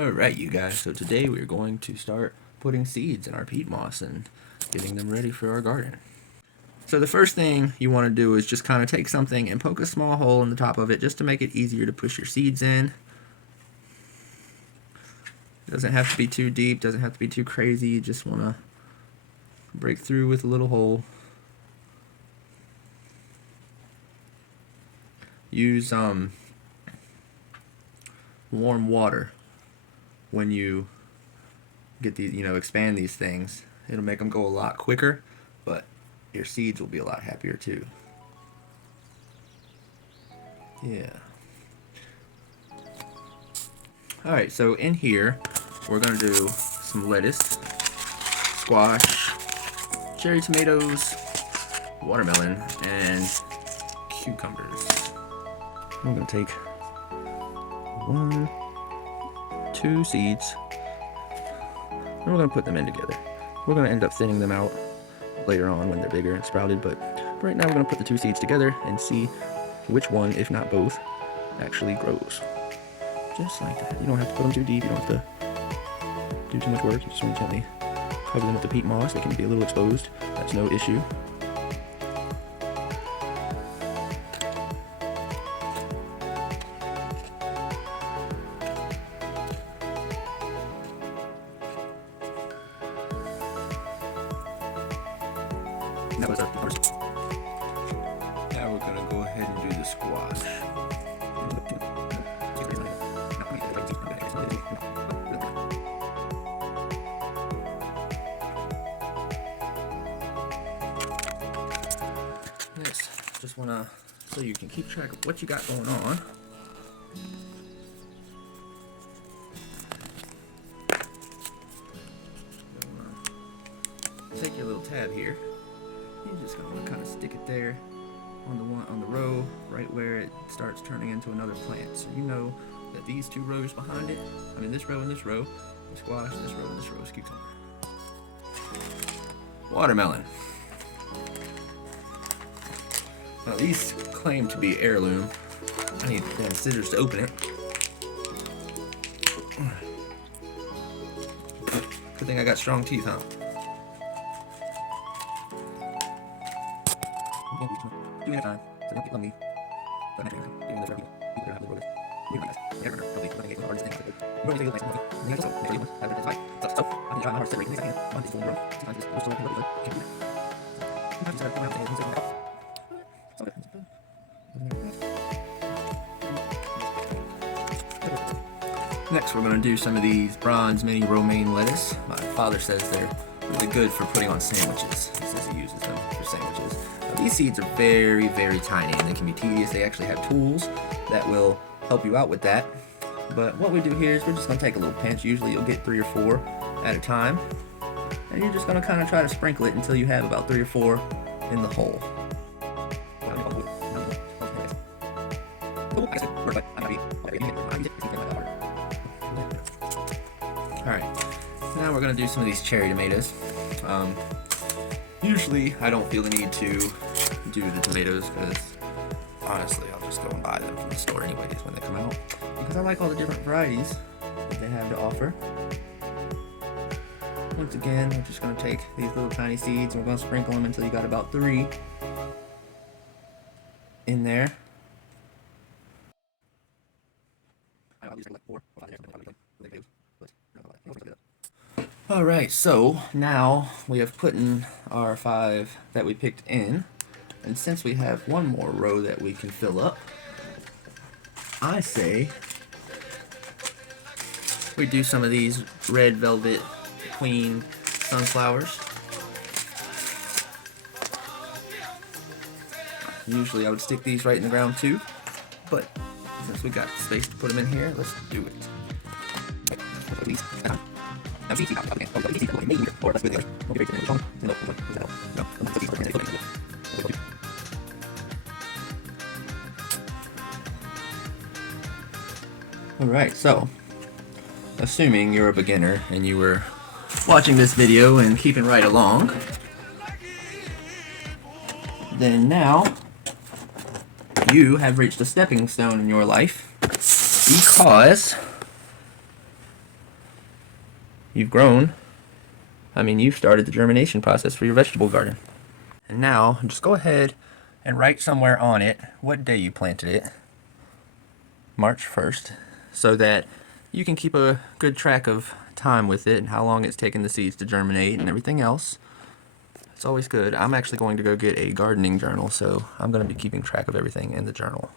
Alright, you guys, so today we're going to start putting seeds in our peat moss and getting them ready for our garden. So the first thing you want to do is just kind of take something and poke a small hole in the top of it just to make it easier to push your seeds in. Doesn't have to be too deep, doesn't have to be too crazy, you just want to break through with a little hole. Use warm water when you get these, expand these things. It'll make them go a lot quicker, but your seeds will be a lot happier too. Yeah. Alright, so in here, we're going to do some lettuce, squash, cherry tomatoes, watermelon, and cucumbers. I'm going to take 2 seeds, and we're going to put them in together. We're going to end up thinning them out later on when they're bigger and sprouted, but right now we're going to put the 2 seeds together and see which one, if not both, actually grows. Just like that. You don't have to put them too deep, you don't have to do too much work, you just want to gently cover them with the peat moss. They can be a little exposed, that's no issue. That was our first. Now we're gonna go ahead and do the squash. Next, just wanna, so you can keep track of what you got going on. Take your little tab here. You just want to kind of stick it there on the row right where it starts turning into another plant. So you know that these 2 rows behind it, this row and this row, is squash, this row and this row is cucumber. Watermelon. Now these claim to be heirloom. I need scissors to open it. Good thing I got strong teeth, huh? Do it at a time, so don't get lummy. But I think even the people that have the rollers, we don't guys. Never know, probably putting it the hardest thing. You're going to take a nice one. You guys also, next one, have it fight. So, I can try my hardest to separate things I can on this full row. Sometimes it's still a little bit, can't do that. Sometimes you start going around things like that. So good. Next, we're going to do some of these bronze mini romaine lettuce. My father says they're really good for putting on sandwiches. He says he uses them for sandwiches. These seeds are very, very tiny and they can be tedious. They actually have tools that will help you out with that. But what we do here is we're just going to take a little pinch. Usually you'll get 3 or 4 at a time. And you're just going to kind of try to sprinkle it until you have about 3 or 4 in the hole. Alright, now we're going to do some of these cherry tomatoes. Usually I don't feel the need to do the tomatoes because honestly I'll just go and buy them from the store anyways when they come out, because I like all the different varieties that they have to offer. Once again, we're just going to take these little tiny seeds and we're going to sprinkle them until you got about 3 in there. Alright, so now we have put in our 5 that we picked in, and since we have one more row that we can fill up, I say we do some of these red velvet queen sunflowers. Usually I would stick these right in the ground too, but since we got space to put them in here, let's do it. Alright, so assuming you're a beginner and you were watching this video and keeping right along, then now you have reached a stepping stone in your life, because you've grown. I mean, you've started the germination process for your vegetable garden. And now, just go ahead and write somewhere on it what day you planted it, March 1st, so that you can keep a good track of time with it and how long it's taken the seeds to germinate and everything else. It's always good. I'm actually going to go get a gardening journal, so I'm going to be keeping track of everything in the journal.